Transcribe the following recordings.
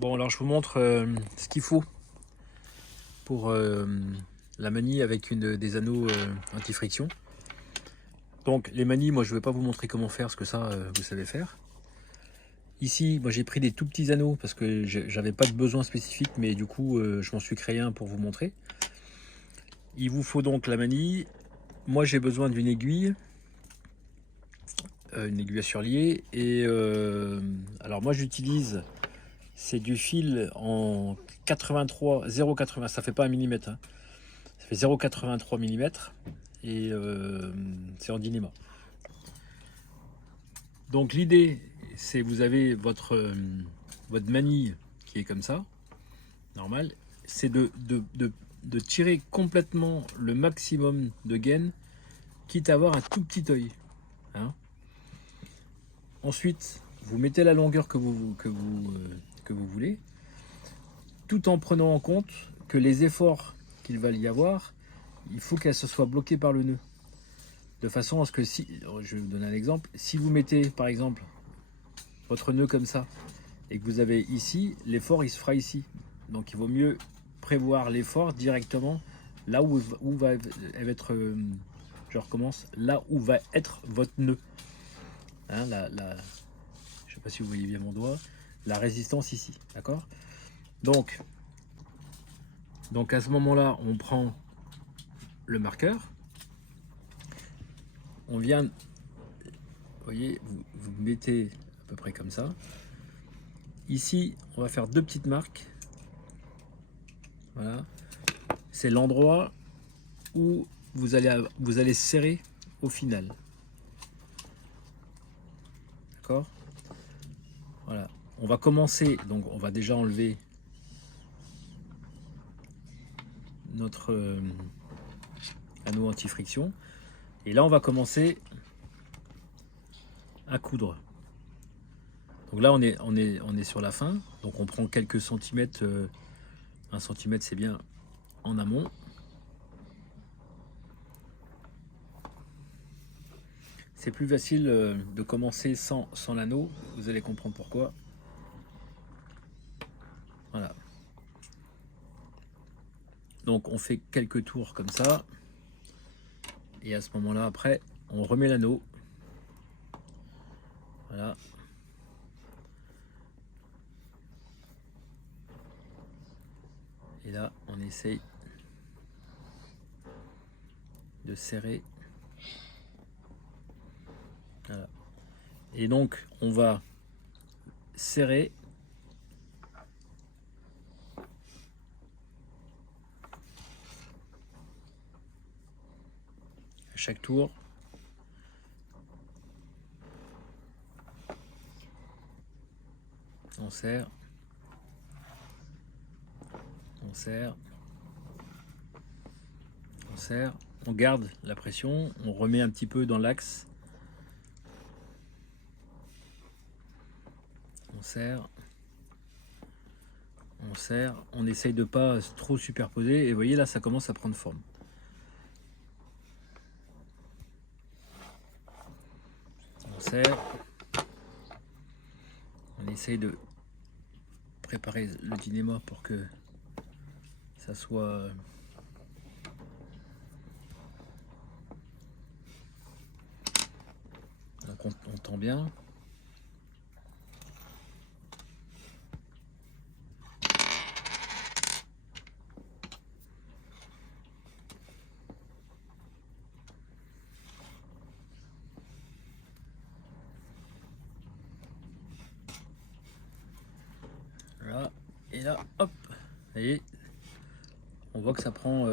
Bon, alors je vous montre ce qu'il faut pour la manie avec des anneaux anti-friction. Donc les manies, moi je ne vais pas vous montrer comment faire, parce que ça vous savez faire. Ici, moi j'ai pris des tout petits anneaux parce que j'avais pas de besoin spécifique, mais du coup je m'en suis créé un pour vous montrer. Il vous faut donc la manille. Moi j'ai besoin d'une aiguille à surlier. Et alors moi j'utilise, c'est du fil en 83, 0,80, ça fait pas un millimètre, hein. Ça fait 0,83 mm et c'est en dynéma. Donc l'idée, c'est vous avez votre manille qui est comme ça, normal, c'est de tirer complètement le maximum de gaine, quitte à avoir un tout petit œil. Hein. Ensuite, vous mettez la longueur que vous voulez, tout en prenant en compte que les efforts qu'il va y avoir, il faut qu'elle se soit bloquée par le nœud. De façon à ce que si, je vais vous donner un exemple, si vous mettez par exemple votre nœud comme ça et que vous avez ici, l'effort il se fera ici. Donc il vaut mieux prévoir l'effort directement là où va être, je recommence, là où va être votre nœud. Hein, je sais pas si vous voyez bien mon doigt, la résistance ici, d'accord. Donc à ce moment-là, on prend le marqueur, on vient, vous voyez, vous mettez à peu près comme ça. Ici, on va faire deux petites marques. Voilà. C'est l'endroit où vous allez serrer au final. D'accord? Voilà. On va commencer, donc on va déjà enlever notre anneau anti-friction. Et là, on va commencer à coudre. Donc là, on est sur la fin. Donc on prend quelques centimètres. 1 centimètre, c'est bien en amont. C'est plus facile de commencer sans l'anneau. Vous allez comprendre pourquoi. Voilà. Donc on fait quelques tours comme ça. Et à ce moment-là, après, on remet l'anneau. Voilà. Et là, on essaye de serrer. Voilà. Et donc, on va serrer à chaque tour. On serre. On serre. On serre. On garde la pression. On remet un petit peu dans l'axe. On serre. On serre. On essaye de ne pas trop superposer. Et vous voyez, là, ça commence à prendre forme. On serre. On essaye de préparer le dynéma pour que ça soit donc on tend bien. Voilà. Et là, hop, vous voyez, on voit que ça prend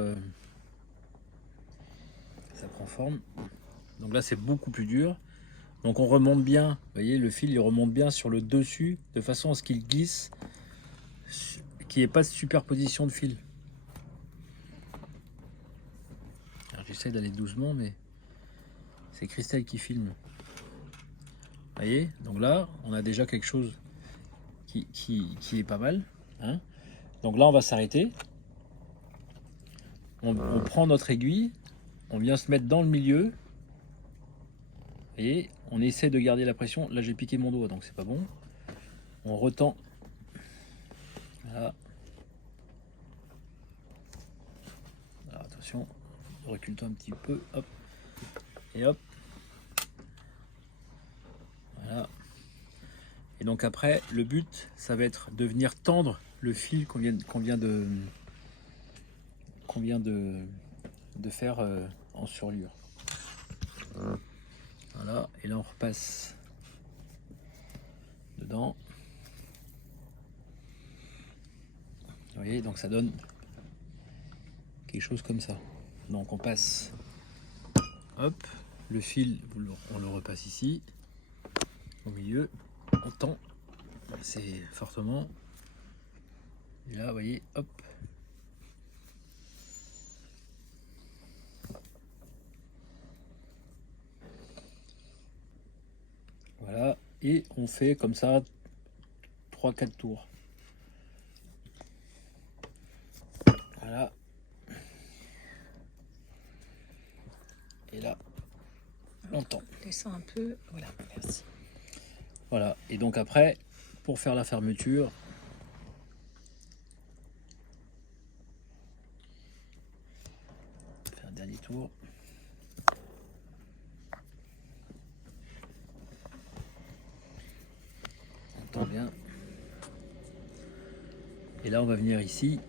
forme. Donc là, c'est beaucoup plus dur. Donc on remonte bien, vous voyez, le fil il remonte bien sur le dessus de façon à ce qu'il glisse, qu'il n'y ait pas de superposition de fil. Alors j'essaie d'aller doucement, mais c'est Christelle qui filme. Vous voyez, donc là, on a déjà quelque chose qui est pas mal. Hein. Donc là, on va s'arrêter. On prend notre aiguille, on vient se mettre dans le milieu. Et on essaie de garder la pression. Là, j'ai piqué mon doigt, donc c'est pas bon. On retend. attention, recule-toi un petit peu, hop, et hop. Voilà. Et donc après, le but, ça va être de venir tendre le fil qu'on vient de faire en surlure. Voilà, et là on repasse dedans. Vous voyez, donc ça donne quelque chose comme ça. Donc on passe, hop, le fil, on le repasse ici, au milieu, on tend assez fortement. Et là, vous voyez, hop. Voilà, et on fait comme ça 3-4 tours. Voilà. Et là, longtemps. Descends un peu, voilà, merci. Voilà, et donc après, pour faire la fermeture, faire un dernier tour. On entend bien. Et là, on va venir ici.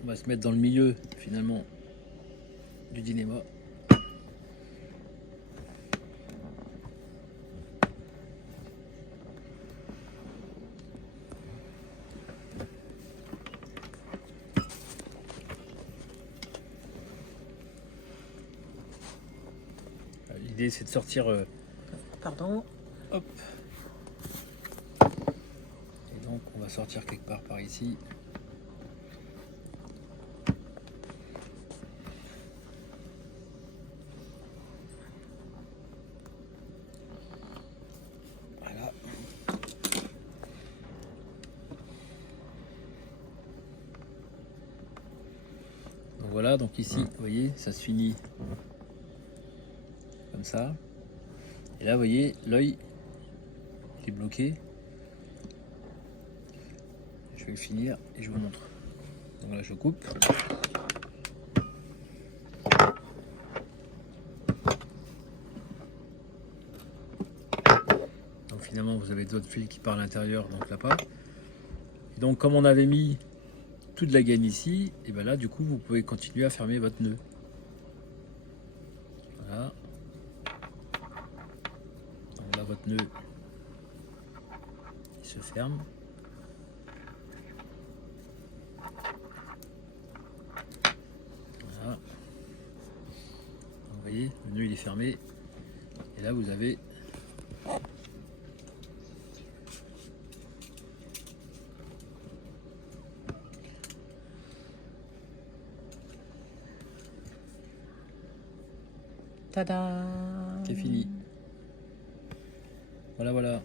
On va se mettre dans le milieu, finalement, du dinéma. L'idée, c'est de sortir... Pardon. Hop. Et donc, on va sortir quelque part par ici. Voilà. Donc voilà, donc ici, vous voyez, ça se finit comme ça. Et là, vous voyez, l'œil, il est bloqué. Je vais le finir et je vous montre. Donc là, je coupe. Donc finalement, vous avez d'autres fils qui partent à l'intérieur, donc là pas. Et donc, comme on avait mis toute la gaine ici, et bien là, du coup, vous pouvez continuer à fermer votre nœud. Voilà. Donc là, votre nœud, il se ferme. Voilà. Donc, vous voyez, le nœud il est fermé. Et là, vous avez Tada! c'est fini. Voilà, voilà.